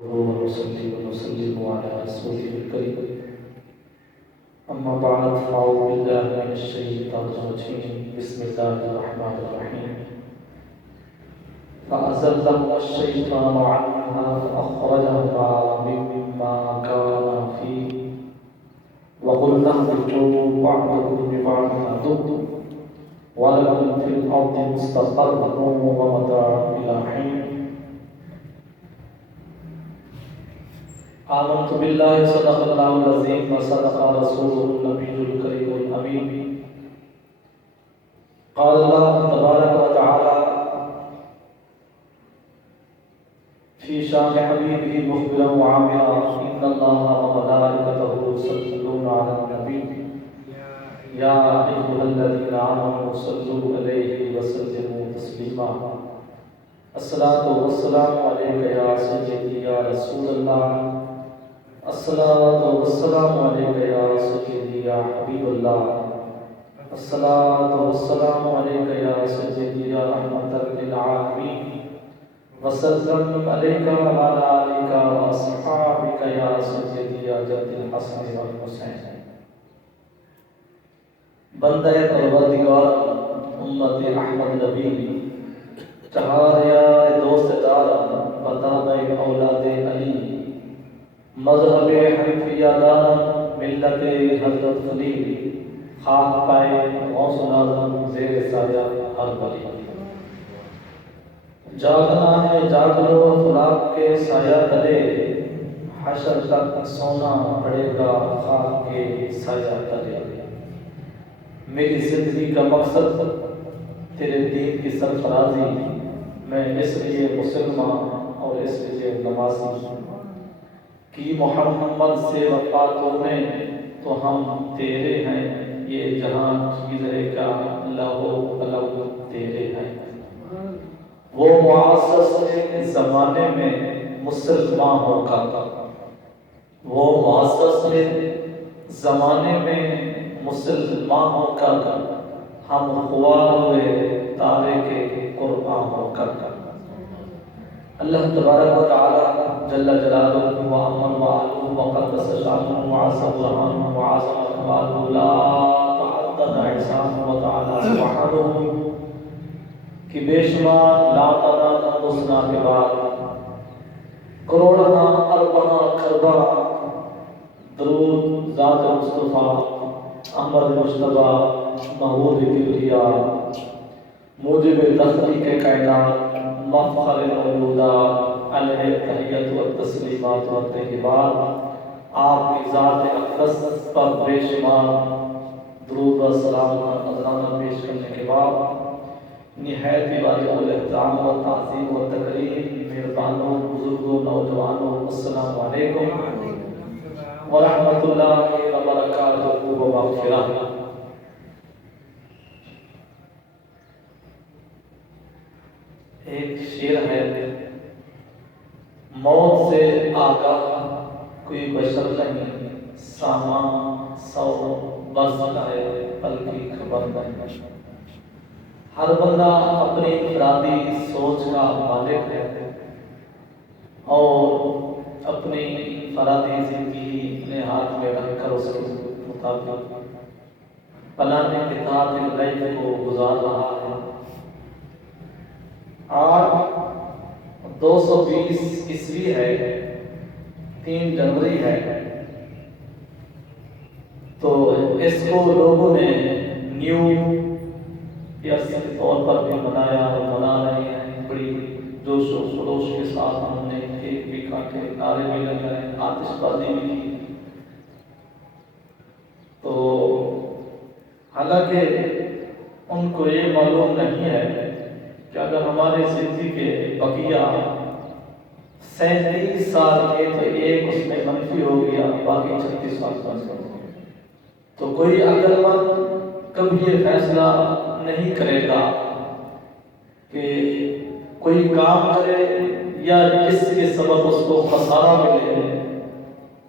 ونصلي ونسلم على رسوله الكريم أما بعد فأعوذ بالله من الشيطان الرجيم بسم الله الرحمن الرحيم فأزلهما الشيطان عنها فأخرجهما مما كانا فيه وقلنا اهبطوا بعضكم لبعض عدو ولكم في الأرض مستقر ومتاع إلى حين آمنت بالله صدق الله العظيم وصدق رسوله النبي الكريم الأمين قال الله تبارك وتعالى في شان حبيبه مخبرا وعامرا إن الله وملائكته يصلون على النبي يا أيها الذين آمنوا صلوا عليه وسلموا تسليما الصلاة والسلام عليك يا سيدي يا رسول الله الصلاة والسلام عليك يا سيدي يا حبيب الله الصلاة والسلام عليك يا سيدي يا رحمة للعالمين وسلم عليك وعلى آلك وأصحابك يا سيدي يا جد الحسن والحسين بندہ پروردگار امت احمد نبی چہار یار دوست دار بتابع اولاد علی مذہب حنفیہ دار ملت حضرت خلیل خاک پائے غوث اعظم زیر سایہ ہر ولی جاگنا ہے جاگ لو افلاک کے سایہ تلے حشر تک سونا پڑے گا خاک کے سایہ تلے میری زندگی کا مقصد تیرے دین کی سرفرازی میں اس لیے مسلمان اور اس لیے نمازی کہ محمد سے وفا تو میں تو ہم تیرے ہیں یہ جہان چیزیں کا لہو قلب تیرے ہیں وہ معزز زمانے میں مسلمان ہو کر وہ معزز زمانے میں مسلمان ہو کر ہم خوار ہوئے تارے کے قربان ہو کر اللہ تبارک و تعالی جل جلالہ و امن و علو و قدس شانہ و عظم رحمہ و عظم اکبالہ لا تعدد احسان و تعالی سبحانہ کہ بے شمار لا تعداد حسنہ کے بعد کروڑنا اربنا کربا درود ذات مصطفیٰ احمد مجتبیٰ محمود کبریا موجب تخلیق کائنات مفخر الوجودات علیہ تحیت و تسلیمات و طیبات آپ کی ذات اقدس پر بے شمار درود و سلام کا نذرانہ پیش کرنے کے بعد نہایت واجب الاحترام و تعظیم و تکریم مہربانوں بزرگوں نوجوانوں السلام علیکم ورحمۃ اللہ وبرکاتہ و مغفرہ۔ ایک شعر ہے، موت سے آگاہ کوئی بشر نہیں، سامان سو بس ہے پل کی خبر نہیں۔ ہر بندہ اپنی انفرادی سوچ کا مالک ہے اور اپنی انفرادی زندگی اپنے ہاتھ میں رکھ کر اس کے مطابق پلانے کے تحت لائف کو گزار رہا ہے۔ آج 220 عیسوی ہے، 3 جنوری ہے، تو اس کو لوگوں نے نیو ایئر کے طور پر بھی منایا اور منا رہے ہیں، بڑی جوش و خروش کے ساتھ انہوں نے کیک بھی کاٹے، نعرے بھی لگائے، آتش بازی بھی کی۔ تو حالانکہ ان کو یہ معلوم نہیں ہے کہ اگر ہمارے زندگی کے بقیہ 37 سال کے تو ایک اس میں منفی ہو گیا، باقی 36 سال بچ گئے، تو کوئی عقل مند کبھی یہ فیصلہ نہیں کرے گا کہ کوئی کام کرے یا جس کے سبب اس کو خسارہ ملے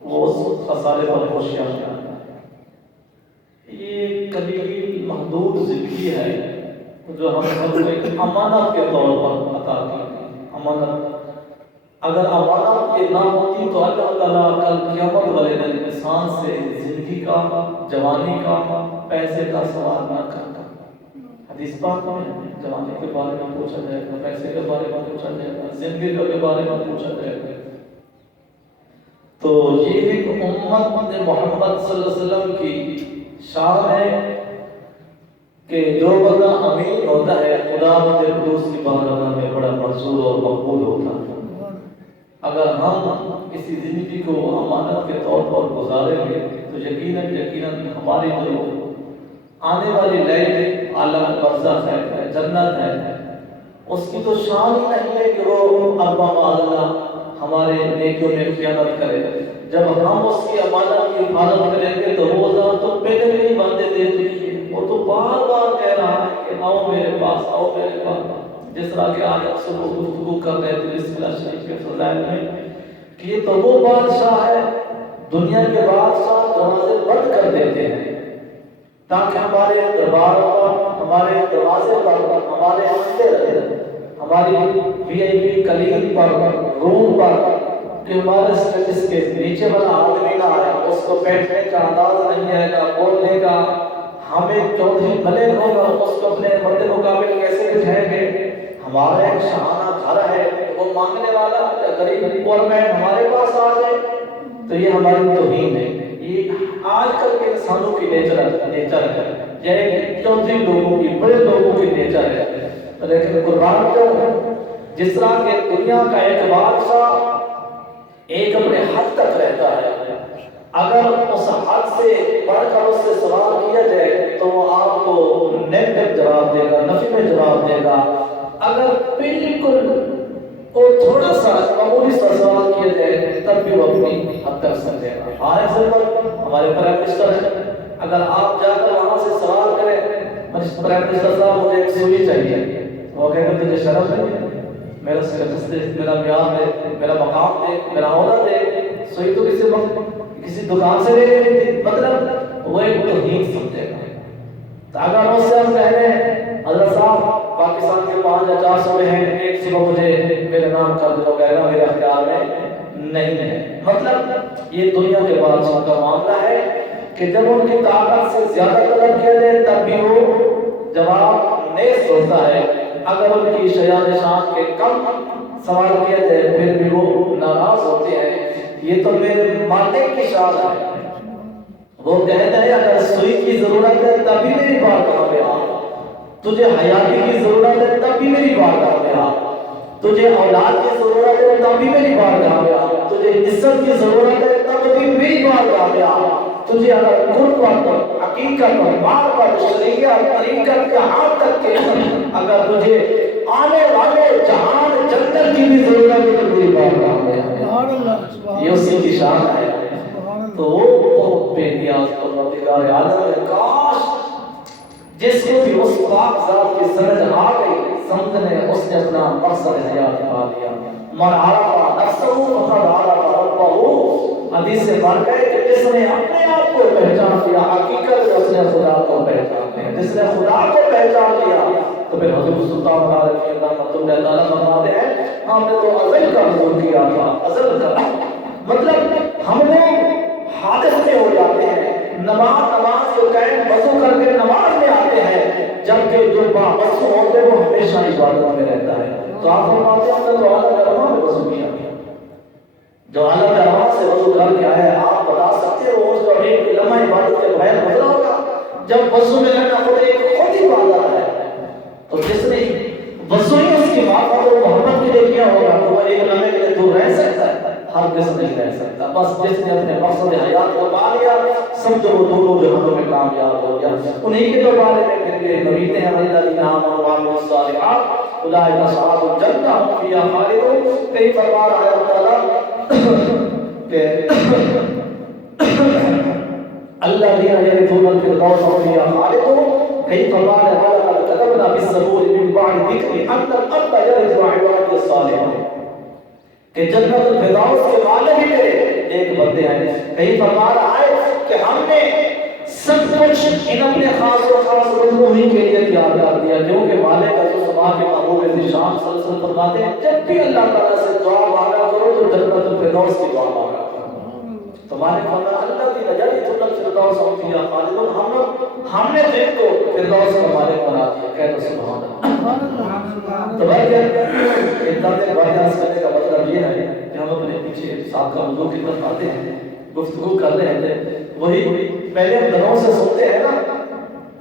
وہ اس خسارے پر خوشیاں منائے۔ یہ قلیل محدود زندگی ہے جو ہم سب کو ایک امانت کے طور پر عطا کی، امانت اگر امانت یہ نہ ہوتی تو اللہ تعالیٰ کل قیامت والے دن انسان سے زندگی کا، جوانی کا، پیسے کا سوال نہ کرتا۔ حدیث پاک میں جوانی کے بارے میں پوچھا جائے گا، پیسے کے بارے میں پوچھا جائے گا، زندگی کے بارے میں پوچھا جائے گا۔ تو یہ ایک امت محمد صلی اللہ علیہ وسلم کی شان ہے کہ جو بندہ امین ہوتا ہے خدا مجھے قدوس کی بارگاہ میں بڑا منصور اور مقبول ہوتا ہے۔ اگر ہم کسی زندگی کو امانت کے طور پر گزاریں گے تو یقیناً ہماری جو آنے والی لائف عالم برزخ ہے، جنت ہے، اس کی تو شان ہی نہیں ہے کہ وہ اربا اللہ ہمارے نیکیوں میں خیانت کرے۔ جب ہم اس کی امانت کی حفاظت کریں گے تو وہ ذات تو پہلے نہیں بندے دے چکی ہے، وہ تو بار بار کہہ رہا ہے کہ آؤ میرے پاس، آؤ میرے پاس۔ جس طرح کہ آج اکثر وہ گفتگو کر رہے تھے بسم اللہ شریف کے فضائل میں کہ یہ تو وہ بادشاہ ہے، دنیا کے بادشاہ دروازے بند کر دیتے ہیں تاکہ ہمارے درباروں پر، ہمارے دروازے پر، ہمارے اندر، ہماری وی آئی پی کلین پر، روم پر کہ ہمارے اسٹیٹس کے نیچے والا آدمی نہ آئے، اس کو بیٹھنے کا انداز نہیں آئے گا، بولنے کا، ہمیں چودھری ملک ہوگا اس کو اپنے مرد مقابل کیسے بٹھائیں گے۔ ہمارا ایک شاہانہ گھر ہے، وہ مانگنے والا یا غریب گورنمنٹ ہمارے پاس آ جائے تو یہ ہماری توہین ہے۔ یہ آج کل کے انسانوں کی نیچر ہے، یہ چودھری لوگوں کی، بڑے لوگوں کی نیچر ہے۔ لیکن قربان جو جس طرح کہ دنیا کا ایک بادشاہ ایک اپنے حد تک رہتا ہے، اگر اس حد سے بڑھ کر اس سے سوال کیا جائے تو وہ آپ کو نیگیٹو جواب دے گا، نفی میں جواب دے گا۔ اگر بالکل وہ تھوڑا سا معمولی سا سوال کیا جائے تب بھی وہ اپنی حد تک سمجھے گا۔ فار ایگزامپل ہمارے پرائم منسٹر ہیں، اگر آپ جا کر وہاں سے سوال کریں پرائم منسٹر صاحب مجھے ایک سوئی چاہیے، وہ کہے گا تجھے شرم نہیں ہے؟ میرا سٹیٹس دے، میرا بیان دے، میرا مقام دے، میرا عہدہ دے، سوئی تو کسی دکان سے لے لیں گے، مطلب وہ ایک توہین سمجھے گا۔ تو اگر اس سے ہم کہہ رہے ہیں حضرت صاحب پاکستان کے 5 یا 4 صوبے ہیں، ایک صوبہ مجھے میرے نام کر دو، کہہ رہا میرے اختیار میں نہیں ہے۔ مطلب یہ دنیا کے بادشاہ کا معاملہ ہے کہ جب ان کی طاقت سے زیادہ طلب کیا جائے تب بھی وہ جواب نہیں سوچتا ہے، اگر ان کی شیان شان کے کم سوال کیا جائے پھر بھی وہ ناراض ہوتے ہیں۔ یہ تو میرے مالک کی شان ہے۔ وہ کہتے ہیں اگر سوئی کی ضرورت ہے تبھی میری بارگاہ میں آ، تجھے حیاتی کی ضرورت ہے تبھی میری بارگاہ میں آ، تجھے اولاد کی ضرورت ہے تبھی میری بارگاہ میں آ، تجھے عزت کی ضرورت ہے تب بھی میری بارگاہ میں آ، تجھے اگر قربت، حقیقت، معرفت، شریعت، طریقت کے ہاتھ تک کے اگر تجھے آنے والے جہان جنت کی بھی ضرورت ہے تو میری بارگاہ میں آ۔ یہ اسی کی شان ہے۔ تو وہ بہت بے نیاز پروردگار عالم ہے، کاش جس کو بھی اس پاک ذات کی سمجھ آ گئی، سمجھنے اس نے اپنا مقصد حیات پا لیا۔ من عرف نفسہ فقد عرف ربہ، حدیث سے بڑھ گئے کہ جس نے اپنے آپ کو پہچان لیا، حقیقت اس نے خدا کو پہچان لیا۔ جس نے خدا کو پہچان لیا تو پھر حضور سلطان عارفین رحمۃ اللہ تعالیٰ فرماتے ہیں ہم نے تو ازل کا حضور کیا تھا، ازل کا، مطلب ہم لوگ حادث میں ہو جاتے ہیں، نماز کو قائم وضو کر کے نماز میں آتے ہیں، جبکہ جو باوضو ہوتے ہیں وہ ہمیشہ عبادت میں رہتا ہے۔ تو آپ فرماتے ہیں تو عالم ارواح میں وضو کیا، جو عالم ارواح سے وضو کر کے آیا ہے، آپ بتا سکتے ہو اس کا ایک لمحہ عبادت کے بغیر گزرا ہوگا؟ جب وضو میں رہنا خود عبادت ہے، تو جس نے وضو ہی اس کی معرفت اور محبت کے لیے کیا ہوگا تو وہ ایک لمحے کے لیے دور رہ سکتا ہے؟ ہرگز نہیں رہ سکتا۔ بس جس نے اپنے مقصد حیات کو پا لیا سمجھو وہ دونوں جہانوں میں کامیاب ہو گیا۔ انہی کے بارے میں پھر یہ نبی نے الذین آمنوا وعملوا الصالحات اولئک اصحاب الجنہ هم فیہا خالدون، کئی فرما رہا ہے اللہ تعالیٰ کہ الذین یرثون الفردوس هم فیہا خالدون، کئی فرما رہا ہے وَلَقَدْ كَتَبْنَا فِي الزَّبُورِ مِن بَعْدِ الذِّکْرِ أَنَّ الْأَرْضَ يَرِثُهَا عِبَادِیَ الصَّالِحُونَ، کہ جنت الفردوس کے مالک ہی میرے ایک بندے ہیں۔ کہیں فرما رہا ہے کہ ہم نے سب کچھ ان اپنے خاص و خاص بندوں ہی کے لیے تیار کر دیا، کیونکہ مالک مصطفیٰ کے محبوب ذیشان صلی اللہ علیہ وسلم فرماتے ہیں جب بھی اللہ تعالیٰ سے دعا مانگا کرو تو جنت الفردوس کی دعا مانگا کرو. تمہارے فرمایا اللہ کی نجات جنت الفردوس ہم فیہا خالدون. ہم نے دل کو فردوس کا مالک بنا دیا. کہہ دو سبحان اللہ. تو بھائی اتنا دیر باتیں عرض کرنے کا مطلب یہ ہے کہ ہم اپنے پیچھے ساتھ کا موضوع کی طرف آتے ہیں, گفتگو کر رہے تھے. وہی پہلے ہم دنوں سے سنتے ہیں نا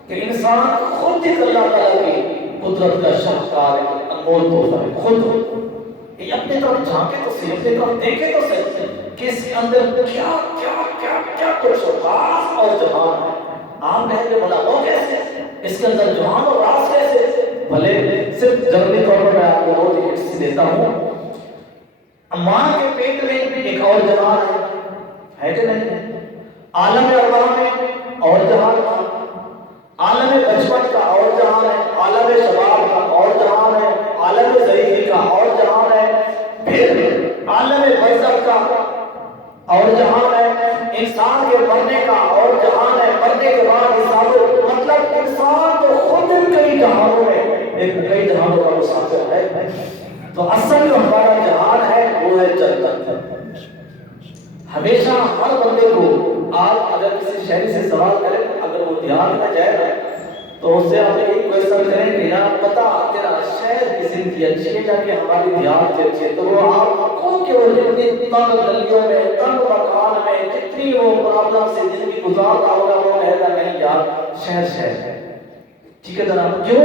کہ انسان خود ہی اللہ تعالیٰ کی قدرت کا شاہکار ہے, انمول تحفہ ہے. خود یہ اپنی طرف جھانکے تو صحیح, اپنی طرف دیکھے تو صحیح کہ اس کے اندر کیا کیا کیا کیا کچھ راز اور جہان ہے. آپ کہیں گے بلا وہ کیسے, اس کے اندر جہان اور راز کیسے؟ بھلے صرف جنرلی طور پر میں آپ کو بہت ہی ہنٹ دیتا ہوں. ماں کے پیٹ میں ایک اور جہان ہے کہ نہیں؟ عالم ارواح میں اور جہان ہے, عالم بچپن کا اور جہان ہے, عالم شباب کا اور جہان ہے, عالم ضعیفی کا اور جہان ہے, پھر عالم برزخ کا اور جہان ہے, انسان کے مرنے کا اور جہان ہے, مرنے کے بعد حساب. مطلب انسان تو خود کئی جہانوں میں کئی جہانوں کا مسافر ہے. تو اصل جو ہمارا جہان ہے وہ ہے جنت. ہمیشہ ہر بندے کو آپ اگر کسی شہری سے سوال کریں, اگر وہ دیہات میں جائے گا تو اس سے آپ ایک کوشچن کریں کہ یار پتا تیرا شہر کی زندگی اچھی ہے یا کہ ہماری دیہات کی اچھی ہے, تو وہ آپ کو کہ وہ جتنی تنگ گلیوں میں, تنگ مکان میں, جتنی وہ پرابلم سے زندگی گزارتا ہوگا وہ کہے گا نہیں یار شہر شہر ہے. ٹھیک ہے جناب, کیوں؟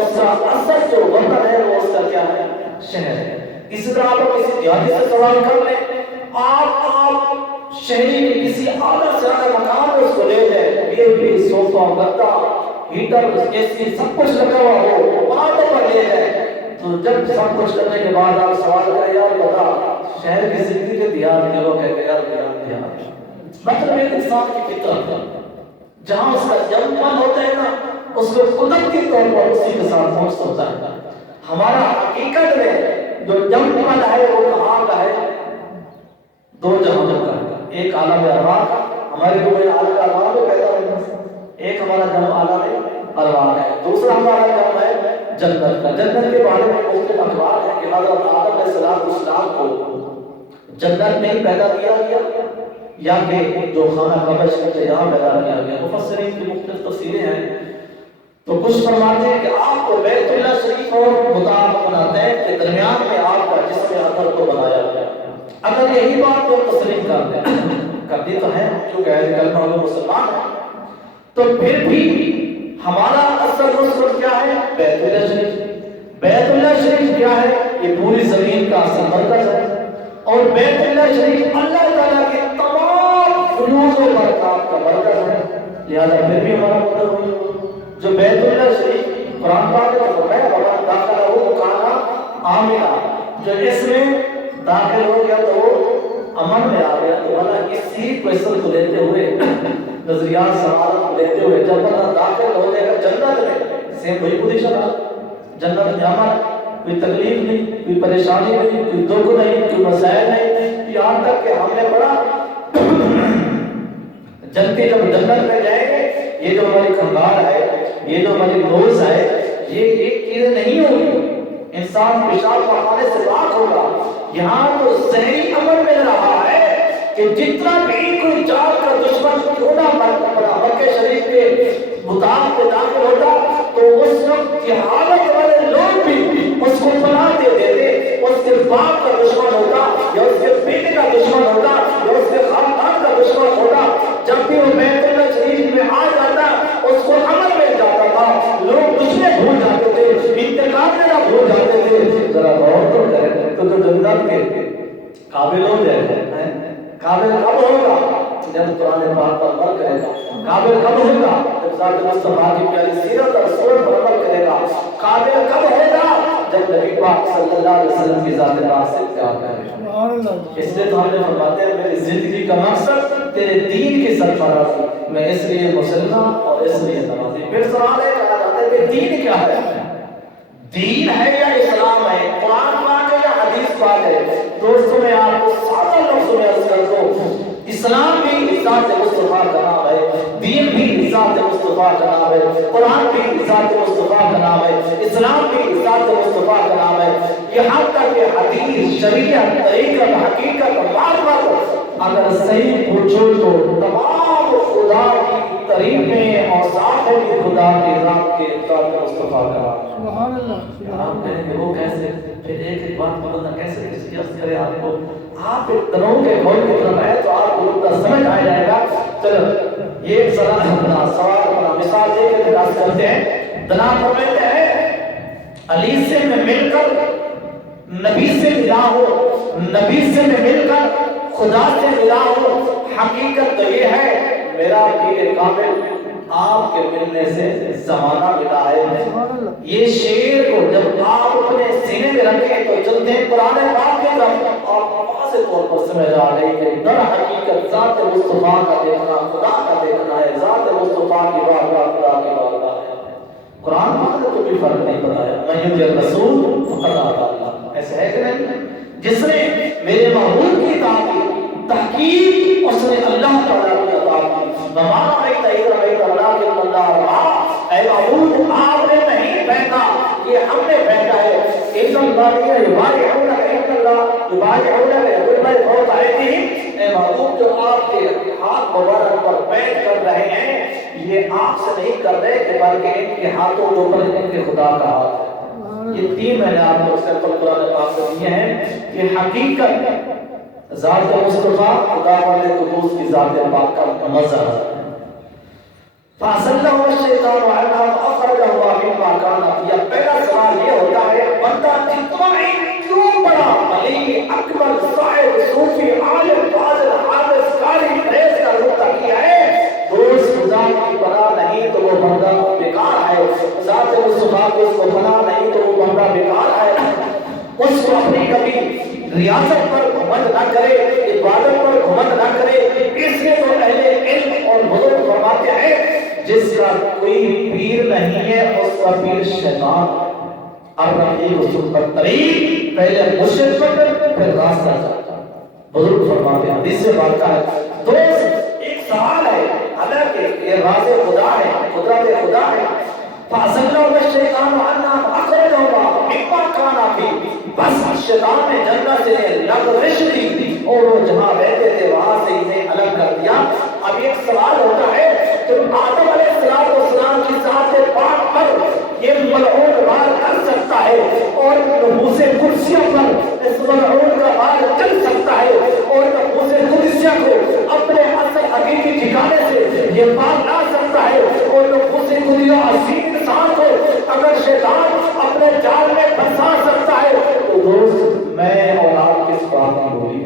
اس کا اصل جو وطن ہے وہ اس کا کیا ہے؟ شہر ہے. اسی طرح آپ کسی دیہاتی سے سوال کر لیں, آپ شہری کے کسی اعلیٰ سے اعلیٰ مقام میں اس کو لے جائیں, بھی صوفہ گدا ہیٹر اے سی سب کچھ لگا ہوا ہو, باتوں پر لے جائیں, تو جب سب کچھ کرنے کے بعد آپ سوال کریں یار بتا شہر کی زندگی کے دیہات کے لوگ کہتے ہیں یار دیہات. مطلب ایک انسان کی فطرت جہاں اس کا جب من ہوتا ہے نا اس کو قدرتی طور پر اسی کے ساتھ پہنچ ہوتا ہے. ہمارا حقیقت میں جو جب من ہے وہ کہاں کا ہے؟ دو جہانوں کا ہے. ایک عالم ارواح کا, ہماری دو عالم ارواح میں پیدا ہوئے, ایک ہمارا جنم عالم ارواح ہے, دوسرا ہمارا جنم ہے جنت کا. جنت کے بارے میں مختلف اخبار ہیں کہ حضرت آدم علیہ السلام کو جنت میں ہی پیدا کیا گیا یا کہ جو خانہ قبش ہے یہاں پیدا کیا گیا. مفسرین کی مختلف تفسیریں ہیں. تو کچھ فرماتے ہیں کہ آپ کو بیت اللہ شریف اور مطابق بناتے ہیں کہ درمیان میں آپ کا جسم اثر کو بنایا گیا. اگر یہی بات کو تسلیم کرتے تو ہے کیونکہ اہل کلمہ والے مسلمان ہیں, تو پھر بھی ہمارا اصل مقصد کیا ہے؟ بیت اللہ شریف. بیت اللہ شریف کیا ہے؟ یہ پوری زمین کا اصل مرکز ہے, اور بیت اللہ شریف اللہ تعالیٰ کے تمام فیوز و برکات کا مرکز ہے. لہذا پھر بھی ہمارا مطلب جو بیت اللہ شریف قرآن پاک میں فرمایا وَمَن دَخَلَهُ كَانَ آمِنًا, جو اس میں داخل ہو گیا تو وہ امن میں آ گیا. تو والا اسی کوشچن کو لیتے ہوئے نظریات سوال کو لیتے ہوئے جب بندہ داخل ہو جائے گا جنت میں, سیم وہی پوزیشن ہے جنت میں, امن, کوئی تکلیف نہیں, کوئی پریشانی نہیں, کوئی دکھ نہیں, کوئی مسائل نہیں. یہاں تک کہ ہم نے پڑھا جنتی جب جنت میں جائیں گے یہ جو ہماری کھنگار ہے, یہ جو ہماری نوز ہے, یہ ایک چیزیں نہیں ہوگی. انسان پیشاب پخانے سے پاک ہوگا. یہاں تو ذہنی امن مل رہا ہے کہ جتنا بھی کوئی چار کا دشمن کیوں نہ مکہ شریف کے مطابق میں داخل ہوتا تو اس وقت کی حالت والے لوگ بھی اس کو پناہ دے دیتے. اس کے باپ کا دشمن ہوتا یا اس کے بیٹے کا دشمن ہوتا یا اس کے خاندان کا دشمن ہوتا, جب بھی وہ بیت اللہ شریف میں آ جاتا اس کو امن مل جاتا تھا. لوگ دشمن بھول جاتے تھے, انتقام لینا بھول جاتے تھے. ذرا غور تو کریں تو جنت کے قابل ہو جائے گا. قابل کب ہوگا؟ جب قرآن پاک پر عمل کرے گا. قابل کب ہوگا؟ جب ذات مصطفیٰ کی پیاری سیرت اور سنت پر عمل کرے گا. قابل کب ہوگا؟ جب نبی پاک صلی اللہ علیہ وسلم کی ذات پاک سے پیار کرے گا. اس لیے تو ہم نے فرماتے ہیں میری زندگی کا مقصد تیرے دین کی سرفرازی. میں اس لیے مسلمان اور اس لیے نمازی. پھر سوال ہے کہا جاتا ہے کہ دین کیا ہے؟ دین ہے یا اسلام ہے؟ قرآن پاک ہے یا حدیث پاک ہے؟ دوستوں میں آپ کو سادہ لفظوں میں عرض کر دو, اسلام بھی ذات مصطفیٰ کا نام ہے, دین بھی ذات مصطفیٰ مصطفیٰ کا نام ہے، قرآن بھی ذات مصطفیٰ کا نام ہے، اسلام بھی ذات مصطفیٰ کا نام ہے۔ یہاں تک کہ حدیث، شریعت، طریقت، حقیقت، معرفت اگر صحیح پوچھو تو تمام خدا کی تعریفیں اور صاحب بھی خدا کی ذات کے ذات مصطفیٰ کا نام ہے۔ سبحان اللہ۔ آپ کہیں گے وہ کیسے؟ پھر ایک ایک بات کو بندہ کیسے ڈسکس کرے؟ آپ کو آپ ایک تنوع کے کھول کی طرف ہے تو آپ کو اتنا سمجھ آ جائے گا۔ چلو یہ ایک سوال بنا مثال دے کے درست کرتے ہیں۔ جناب فرماتے ہیں علی سے میں مل کر نبی سے ملا ہوں، نبی سے میں مل کر خدا سے ملا ہوں، حقیقت تو یہ ہے میرا پیر کامل آپ کے ملنے سے زمانہ ملا ہے۔ یہ شعر کو جب آپ اپنے سینے میں رکھیں تو چلتے ہیں قرآن پاک کی طرف آپ واضح طور پر سمجھ آ رہی کہ در حقیقت ذات مصطفیٰ کا دیکھنا خدا کا دیکھنا ہے، ذات مصطفیٰ کی بارگاہ خدا کی بارگاہ ہے۔ قرآن پاک نے تو بھی فرق نہیں بتایا، من یطع الرسول فقد اطاع اللہ، ایسے ہے کہ نہیں؟ جس نے میرے محبوب کی اطاعت کی، تحقیق اس نے اللہ تعالیٰ کی اطاعت کی۔ وما رميت إذ رميت ولكن الله رمى، اے محبوب آپ نے نہیں پھینکا، یہ ہم نے پھینکا ہے۔ ان الذين يبايعونك عند الله يبايعونك يد الله فوق أيديهم، اے محبوب جو آپ کے ہاتھ مبارک پر بیعت کر رہے ہیں یہ آپ سے نہیں کر رہے کہ بلکہ ان کے ہاتھوں کے اوپر ان کے خدا کا ہاتھ ہے۔ یہ تین میں نے آپ کو سیمپل قرآن پاک سے دیے ہیں کہ حقیقت ذات مصطفیٰ خدا والے قدوس کی ذات پاک کا مظہر ہے۔ فَأَزَلَّهُ الشَّيْطَانُ عَنْهُ فَأَخْرَجَهُ مِمَّا كَانَ فِيهِ۔ پہلا سوال یہ ہوتا ہے بندہ جتنا کیوں بڑا ولی اکبر صاحب صوفی عالم فاضل حافظ قاری پرہیز کا متقی ہے، دوست خدا کی پناہ نہیں تو وہ بندہ بیکار ہے، ذات مصطفیٰ کی اس کو پناہ نہیں تو وہ بندہ بیکار ہے۔ اس کو اپنی کبھی ریاست پر گھمنڈ نہ کرے، عبادت پر گھمنڈ نہ کرے، اس لیے تو اہل علم اور بزرگ فرماتے ہیں جس کا کوئی پیر نہیں ہے اس کا پیر شیطان ہے۔ الرحیم ثم الطریق، پہلے مرشد پر پھر راستہ چاہتا۔ بزرگ فرماتے ہیں حدیث سے بات کا ہے دوست ایک سوال ہے، حالانکہ یہ راز خدا ہے، قدرت خدا ہے۔ فَأَزَلَّهُ الشَّيْطَانُ عَنْهُ فَأَخْرَجَهُ مِمَّا كَانَ فِيهِ، بس شیطان نے جنت سے لغزش دی اور وہ جہاں رہتے تھے وہاں سے انہیں الگ کر دیا۔ اب ایک سوال ہوتا ہے کہ آدم علیہ السلام کی ذات پاک پر یہ ملعون وار کر سکتا ہے اور نفوس قدسیہ پر اس ملعون کا وار چل سکتا ہے اور نفوس قدسیہ کو اپنے اصل حقیقی ٹھکانے سے یہ پاک لا سکتا ہے اور نفوس قدسیہ عظیم انسان کو اگر شیطان اپنے جال میں پھنسا سکتا ہے تو دوست میں اور آپ کس بات کی بولی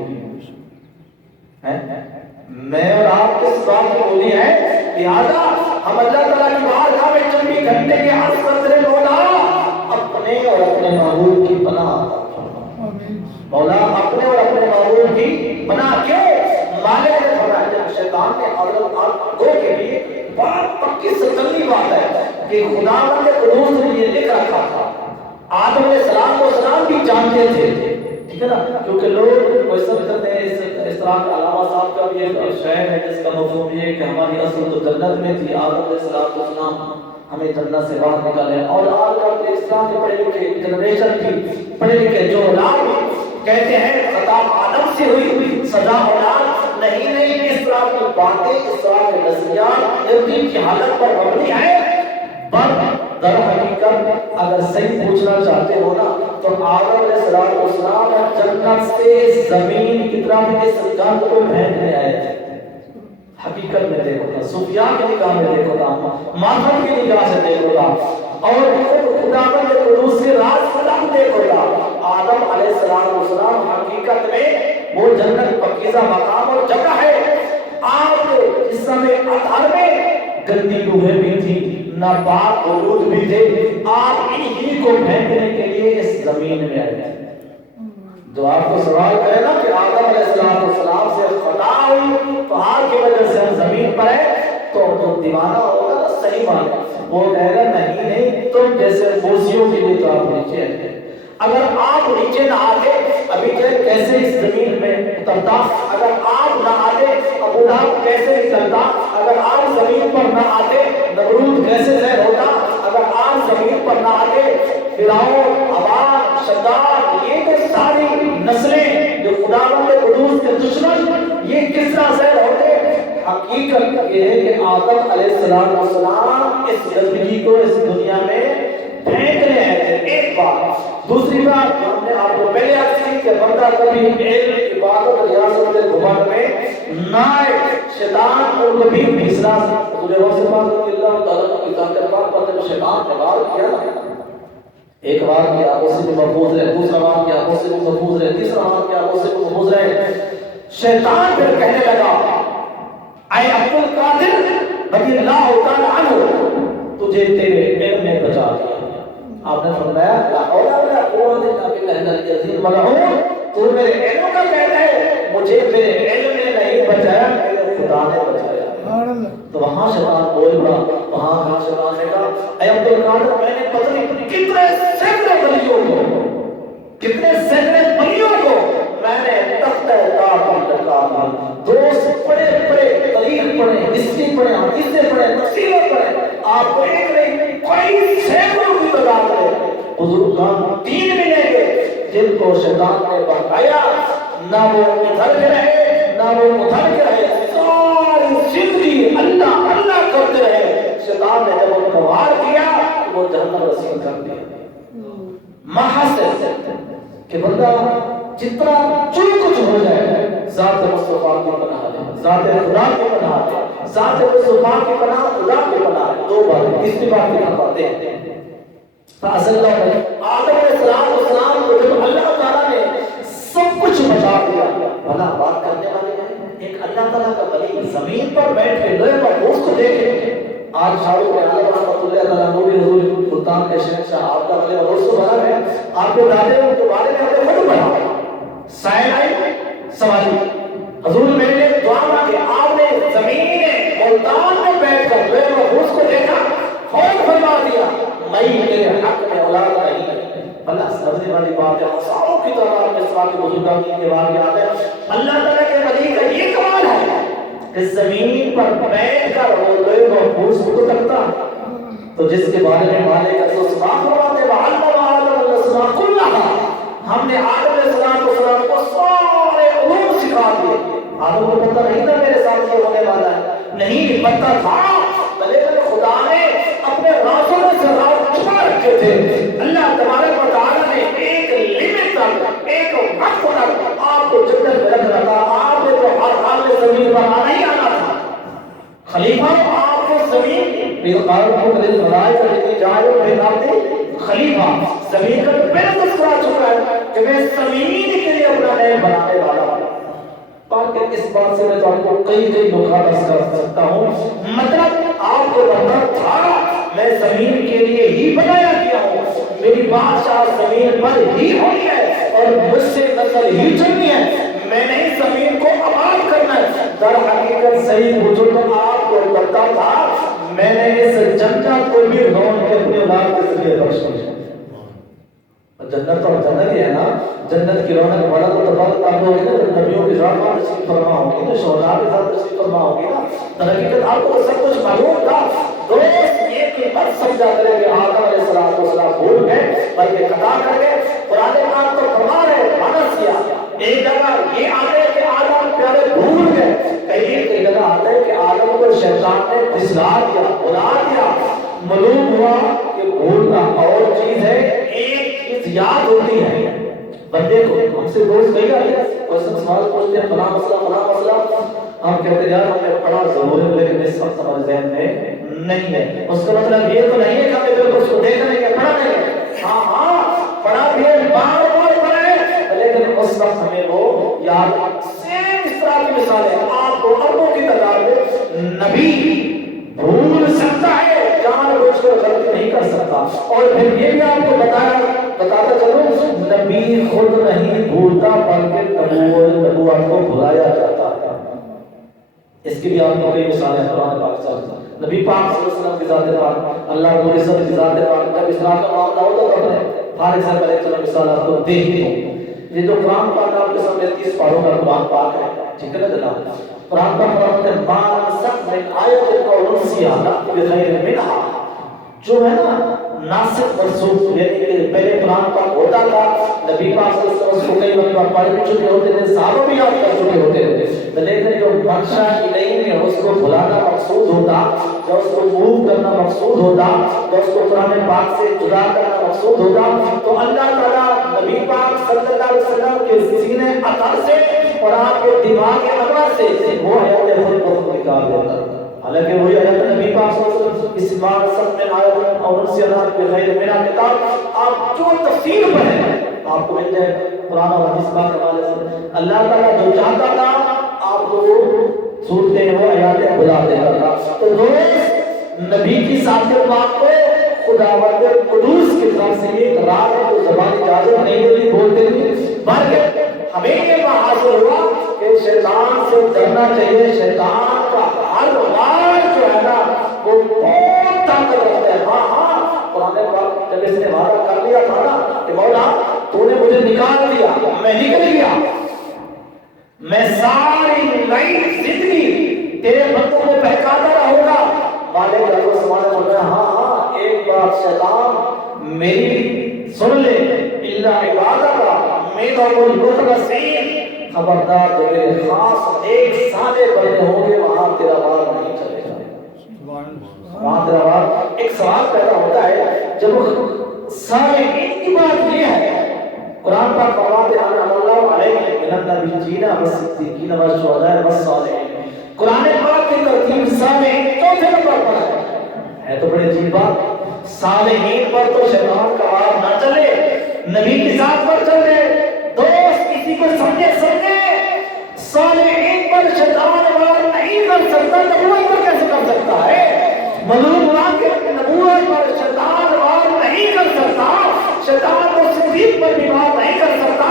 ہے؟ میں اور آپ کس بات کی بولی ہے؟ لہذا ہم اللہ تعالیٰ کی بارگاہ میں 24 گھنٹے کے عرض کرتے ہیں مولا اپنے اور اپنے محبوب کی پناہ، مولا اپنے اور اپنے محبوب کی پناہ۔ کیوں؟ مالک نے فرمایا، شیطان نے حضرت گو کے لیے بات پکی ستنی بات ہے کہ خداوند قدوس نے یہ لکھ رکھا تھا۔ آدم علیہ السلام بھی جانتے تھے، ٹھیک ہے نا، کیونکہ لوگ کوئی سب کرتے ہیں اس طرح کا علامہ صاحب کا بھی ایک شعر ہے جس کا مفہوم یہ ہے کہ ہماری اصل تو جنت میں تھی، آدم علیہ السلام ہمیں جنت سے باہر نکالے، اور آج کل اسلام کے پڑھے لکھے جنریشن کی پڑھے لکھے جو اولاد کہتے ہیں خطا آدم سے ہوئی سزا اولاد نہیں، اس طرح کی باتیں، اس طرح کے نظریات علم کی حالت پر مبنی ہے۔ در حقیقت اگر صحیح پوچھنا چاہتے ہو نا تو آدم علیہ السلام جنت سے زمین کی طرف اس گند کو پھینکنے آئے تھے۔ حقیقت میں دیکھو تھا، صوفیاء کی نگاہ میں دیکھو تھا، معرفت کی نگاہ سے دیکھو تھا، اور خداوند قدوس کے راز فلم دیکھو تھا۔ آدم علیہ السلام حقیقت میں وہ جنت پاکیزہ مقام اور جگہ ہے۔ آپ اس سمے اطہر میں گندی روحیں بھی تھی، ناپاک وجود بھی تھے، آپ انہی کو پھینکنے کے لیے اس زمین میں آئے تھے۔ جو آپ کو سوال کرے نا کہ آدم علیہ السلام سے خطا ہوئی تو آگ کی وجہ سے ہم زمین پر ہے تو دیوانہ ہوگا نا، صحیح مانا وہ کہے گا نہیں تم جیسے موسیوں کے لیے تو آپ نیچے آئے، اگر آپ نیچے نہ آتے ابھی کیسے اس زمین میں اترتا اگر آپ نہ آتے؟ ابو لہب کیسے نکلتا اگر آپ زمین پر نہ آتے؟ نمرود کیسے زہر ہوتا اگر آپ زمین پر نہ آتے؟ فرعون، حمان، شداد، یہ تو ساری نسلیں جو خداوند قدوس کے دشمن، یہ کس طرح زہر ہوتے؟ حقیقت یہ ہے کہ آدم علیہ السلام اس گندگی کو اس دنیا میں پھینکنے آئے تھے، ایک بات۔ دوسری بات ہم نے آپ کو پہلے عرض کی کہ بندہ کبھی علم، عبادت، ریاضت گھمنڈ میں نہ آئے، شیطان ان کو بھی پھسلا۔ حضور غوث پاک رضی اللہ تعالیٰ عنہ کی ذات پاک پر جب شیطان نے وار کیا، ایک بار کیا اسے بھی محفوظ رہے، دوسرا بار کیا اسے بھی محفوظ رہے، تیسرا بار کیا اسے بھی محفوظ رہے۔ شیطان پھر کہنے لگا اے عبد القادر رضی اللہ تعالیٰ عنہ، تجھے تیرے علم نے بچا دیا۔ آپ نے فرمایا لا حول ولا قوت الا باللہ العظیم ملعون، تو میرے علم کا کہتا ہے مجھے میرے علم نے نہیں بچایا، میرے خدا نے بچایا۔ تو وہاں شیطان بول پڑا، وہاں شیطان نے کہا اے عبد القادر، میں نے پتہ نہیں کتنے سینکڑے ولیوں کو، کتنے سینکڑے ولیوں کو میں نے تخت طاعت پر لٹکا دیا، دوست پڑھے پڑھے، تاریخ پڑھے، ہسٹری پڑھے، حدیثیں پڑھے، تفسیریں پڑھے، آپ کو ایک نہیں کوئی سینکڑوں کی تعداد ہے حضور خان تین ملیں گے جن کو شیطان نے بہکایا، نہ وہ ادھر کے رہے نہ وہ ادھر کے رہے، ساری زندگی اللہ اللہ کرتے رہے۔ شیطان نے جب ان کو وار کیا وہ جہنم رسید کر دیا۔ محض کہ بندہ جتنا جو کچھ ہو جائے ذات مصطفیٰ کی پناہ لے، ذات خدا کی پناہ لے، ذات مصطفیٰ کی پناہ، خدا کی پناہ لے۔ دو باتیں، تیسری بات کی باتیں ہیں۔ فاصل اللہ آدم علیہ السلام کو جب اللہ تعالیٰ نے سب کچھ بچا دیا، بھلا بات کرنے والے ہیں ایک اللہ تعالیٰ کا ولی زمین پر بیٹھ کے لوہے محفوظ کو دیکھے۔ آج شاہرخ کے عالم رحمۃ اللہ تعالیٰ نوری حضور سلطان کے شہنشاہ آپ کا ولی اور سے بنا ہے، آپ کے دادے ان کے بارے میں ہم نے خود پڑھا، سائل آئی سواری حضور میرے لیے دعا مانگے، آپ نے زمین ملتان میں بیٹھ کر لوہے محفوظ کو دیکھا، فوت فرما دیا میں تیرے حق میں اولاد نہیں۔ اللہ سمجھنے والی بات ہے، ساروں کی تعداد میں سوال کے بزرگان کے واقعات ہیں۔ اللہ تعالیٰ کے ولی کا یہ کمال ہے کہ زمین پر بیٹھ کر وہ لوہے محفوظ کو تکتا، تو جس کے بارے میں مالک الاسماء فرماتے ہیں وَعَلَّمَ آدَمَ الْأَسْمَاءَ كُلَّهَا، ہم نے آدم علیہ السلام کو سارے علوم سکھا دیے۔ آدم کو پتہ نہیں تھا میرے ساتھ یہ ہونے والا ہے، نہیں پتہ تھا، لیکن خدا نے اپنے رازوں میں سے راز چھپا رکھے تھے۔ اللہ تبارک و تعالیٰ نے ایک لمٹ تک، ایک وقت تک آپ کو جنت میں رکھ رہا تھا۔ آپ نے تو ہر حال میں زمین پر آنا ہی آنا تھا، خلیفہ آپ کو زمین خلیفہ زمین کا پہلے تذکرہ چکا ہے کہ میں زمین کے لیے اپنا نیم بنانے والا ہوں۔ تاکہ اس بات سے میں تو آپ کو کئی نکات عرض کر سکتا ہوں، مطلب آپ کو پتہ تھا میں زمین کے لیے ہی بنایا گیا ہوں، میری بادشاہ زمین پر ہی ہونی ہے اور مجھ سے نسل ہی چلنی ہے، میں نے زمین کو آباد کرنا ہے۔ در حقیقت صحیح بزرگ تو آپ کو پتہ تھا میں نے اس جنت کو بھی رون کے اپنے اولاد کے ذریعے بخش دیا۔ جنت تو جنت ہی ہے نا، جنت کی رونق بڑا تو تفاوت آپ ہوگی نا، جب نبیوں کے ساتھ تشریف فرما ہوگی نا، شہداء کے ساتھ تشریف فرما ہوگی نا، در حقیقت آپ کو سب کچھ معلوم تھا۔ دوست یہ کہ مت سمجھا کرے کہ آدم علیہ السلام بھول گئے بلکہ خطا کر گئے۔ قرآن پاک تو فرما رہے مانس کیا، ایک جگہ یہ آتے کہ آدم پیارے بھول گئے، کئی جگہ آتا ہے کہ آدم کو شیطان نے پھسلا دیا، بلا دیا۔ معلوم ہوا کہ بھولنا اور چیز ہے، ایک چیز یاد ہوتی ہے بندے کو۔ ہم سے دوست کئی آتے ہیں کوشچن سوال پوچھتے ہیں فلاں مسئلہ، ہم کہتے ہیں یار ہم نے پڑھا ضرور ہے لیکن اس وقت ہمارے ذہن میں نہیں ہے۔ اس کا مطلب یہ تو نہیں ہے کہ ہم نے بالکل اس کو دیکھا نہیں ہے، پڑھا نہیں ہے، ہاں پڑھا بھی ہے، بار بار پڑھا ہے، لیکن اس وقت ہمیں وہ یاد۔ سیم اس طرح کی مثال ہے، آپ کو اربوں کی تعداد میں نبی بھول سکتا ہے، جان بوجھ کر غلطی نہیں کر سکتا۔ اور پھر یہ بھی آپ کو بتاتا چلوں نبی خود نہیں بھولتا بلکہ نبوت کو بھلایا جاتا ہے۔ اس کی بھی آپ کو کئی مثالیں قرآن پاک سے نبی پاک صلی اللہ علیہ وسلم کی ذات پاک، اللہ رب العزت کی ذات پاک، جب اسلام کا معاملہ ہوتا تو اپنے فارغ سے پہلے چلو مثال آپ کو دیکھتے ہوں۔ یہ جو قرآن پاک آپ کے سامنے 30 پاروں کا قرآن پاک ہے، ٹھیک ہے نا جناب؟ قرآن پاک فرماتے ہیں ما نسخ من آیت او ننسیھا نأتی بخیر منھا، جو ہے نا ناسخ منسوخ، یعنی کہ پہلے قرآن پاک ہوتا تھا، نبی پاک صلی اللہ علیہ وسلم کو کئی مرتبہ پڑھ بھی چکے ہوتے تھے، صحابہ بھی یاد کر چکے ہوتے تھے، لیکن جو منشا الہی میں اس کو بھلانا مقصود ہوتا، جو اس کو موو کرنا مقصود ہوتا، جو اس کو قرآن پاک سے جدا کرنا مقصود ہوتا، تو اللہ تعالیٰ نبی پاک صلی اللہ علیہ وسلم کے سینے اثر سے اور آپ کے دماغ کے انور سے وہ آیت خود کو نکال دیتا، حالانکہ وہی آیت نبی پاک صلی اللہ علیہ وسلم اس بار سب میں آیت اور ان سے اللہ کے غیر میرا کتاب آپ جو تفسیر پڑھیں آپ کو مل جائے قرآن اور حدیث پاک کے حوالے سے، اللہ تعالیٰ جو چاہتا تھا آپ کو صورتیں وہ آیاتیں بلا دیتا تھا۔ تو دوست نبی کی ذات پاک کو خداوند قدوس کی طرف سے ایک راز ہے جو زبان اجازت نہیں دیتی بولتے تھے، بلکہ ہمیں یہ حاصل ہوا کہ شیطان سے ڈرنا چاہیے، شیطان کا ہر وار جو ہے نا وہ بہت طاقت رکھتا ہے۔ ہاں ہاں قرآن پاک جب اس نے وعدہ کر لیا تھا نا کہ مولا تو نے مجھے نکال دیا، میں نکل گیا، میں ساری نئی زندگی تیرے بندوں کو بہکاتا رہوں گا، مالک رب و سبحانہ فرمایا ہاں ہاں ایک بار شیطان میری سن لے، الا عبادک منہم المخلصین، خبردار جو میرے خاص ایک سادے بندے ہوں گے وہاں تیرا بار نہیں چلے گا، وہاں تیرا بار۔ ایک سوال پیدا ہوتا ہے جب سارے کی بات یہ ہے، قرآن پاک فرماتے ہیں انعم اللہ علیہم من النبیین والصدیقین والشہداء والصالحین، قرآن پاک کی ترتیب صالحین چوتھے نمبر پر ہے تو بڑی عجیب بات، صالحین پر تو شیطان کا وار نہ چلے، نبی کی ذات پر چلے۔ دوست اسی کو سمجھے صالحین پر شیطان وار نہیں کر سکتا، نبوت پر کیسے کر سکتا ہے؟ مظلوم کے نبوت پر شیطان وار نہیں کر سکتا، شیطان کو صدیق پر بھی وار نہیں کر سکتا،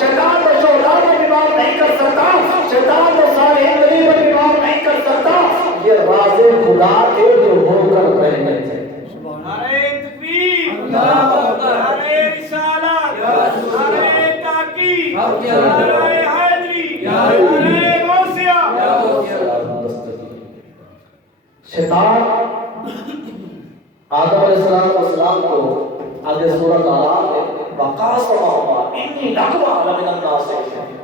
شیطان کو شہداء پر بھی وار نہیں کر سکتا، شیطان کو صالحین پر بھی وار نہیں کر سکتا۔ یہ راز خدا کے جو ہو کر رہے تھے۔ نعرہ تکبیر، نعرہ رسالت، نعرہ تحقیق، نعرہ حیدری، نعرہ غوثیہ۔ شیطان آدم علیہ السلام کو آگے سورۃ اعراف میں وقاسمہما انی لکما لمن الناصحین،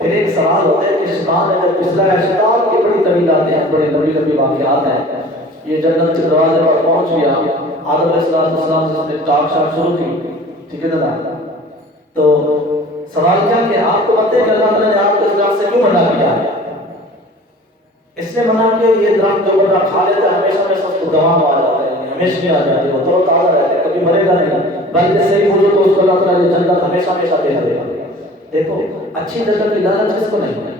پھر ایک سوال ہوتا ہے کہ شیطان اگر پچھلا ہے، شیطان کی بڑی طویلات ہیں، بڑے لمبی واقعات ہیں، یہ جنت کے دروازے پر پہنچ گیا، آدم علیہ السلام سے اس نے ٹاک شاک شروع کی، ٹھیک ہے نا؟ تو سوال کیا کہ آپ کو پتہ ہے کہ اللہ تعالیٰ نے آپ کو اس درخت سے کیوں منع کیا ہے؟ اس نے منع کیا یہ درخت جو بندہ کھا لیتا ہے ہمیشہ ہمیشہ اس کو دوام آ جاتا ہے، ہمیشہ نہیں آ جاتی، وہ تر و تازہ رہتا ہے، کبھی مرے گا نہیں، بلکہ صحیح ہو تو اس کو اللہ تعالیٰ یہ جنت ہمیشہ ہمیشہ دے دے گا۔ دیکھو اچھی جنت کی لالچ کس کو نہیں ہے؟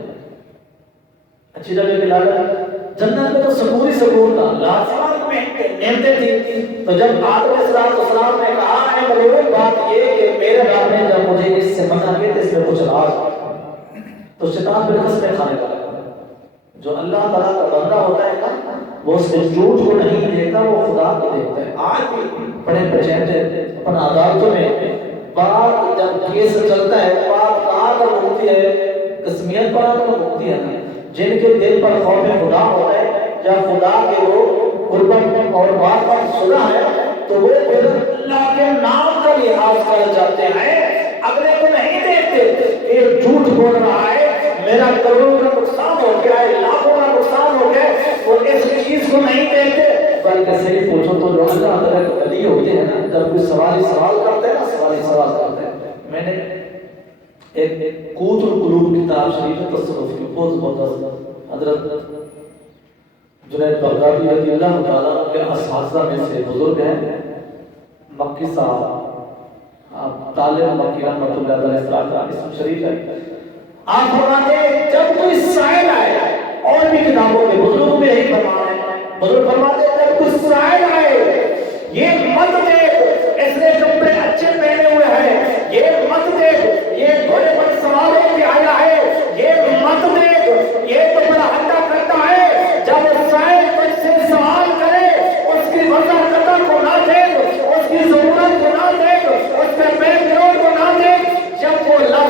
اچھی جنت کی لالچ، جنت میں تو سکون ہی سکون تھا، لازمات میں نعمتیں تھیں۔ تو جب آدم علیہ السلام نے کہا ہے ملعون بات یہ کہ میرے رب نے جب مجھے اس سے منع کیا تو اس میں کچھ راز، تو شیطان بالکل میں کھانے لگا۔ جو اللہ تعالیٰ کا بندہ ہوتا ہے نا وہ اس جھوٹ کو نہیں دیکھتا، وہ خدا کو دیکھتا ہے۔ آج بھی بڑے بچے اپن عدالتوں میں بات جب کیس چلتا ہے، بات کہاں پر مکتی ہے؟ قسمیت پر آتا مکتی ہے، جن کے دل پر خوف خدا ہوتا ہے یا خدا کے وہ قربت اور معرفت شدہ ہے تو وہ پھر اللہ کے نام کا لحاظ کر جاتے ہیں، اگلے کو نہیں دیکھتے کہ یہ جھوٹ بول رہا ہے، میرا کروڑوں کا نقصان ہو گیا ہے، لاکھوں کا نقصان ہو گیا ہے، وہ اس چیز کو نہیں دیکھتے، بلکہ صحیح پوچھو تو جو اللہ تعالیٰ کے ولی ہوتے ہیں نا، جب کوئی سوال کرتے ہیں نا، سوال کرتے ہیں۔ میں نے ایک قوت القلوب کتاب شریف تصوف کی بہت حضرت جنید بغدادی رضی اللہ تعالیٰ کے اساتذہ میں سے بزرگ ہیں، مکی صاحب طالب مکی رحمۃ اللہ علیہ کا اسم شریف ہے۔ آپ فرماتے ہیں جب کوئی سائل آئے، اور بھی کتابوں میں بزرگوں میں یہی فرماتے ہیں، بزرگ فرماتے ہیں جب کوئی سائل آئے یہ مت دیکھ اس نے کپڑے اچھے پہنے ہوئے ہیں، یہ مت دیکھ یہ گھوڑے پر سوار ہو کے آیا ہے، یہ مت دیکھ یہ تو بڑا ہٹا کرتا ہے۔ جب سائل تجھ سے سوال کرے اس کی وضاحت کو نہ دیکھ، اس کی ضرورت کو نہ دیکھ، اس کے بیک گراؤنڈ کو نہ دیکھ، جب وہ لفظ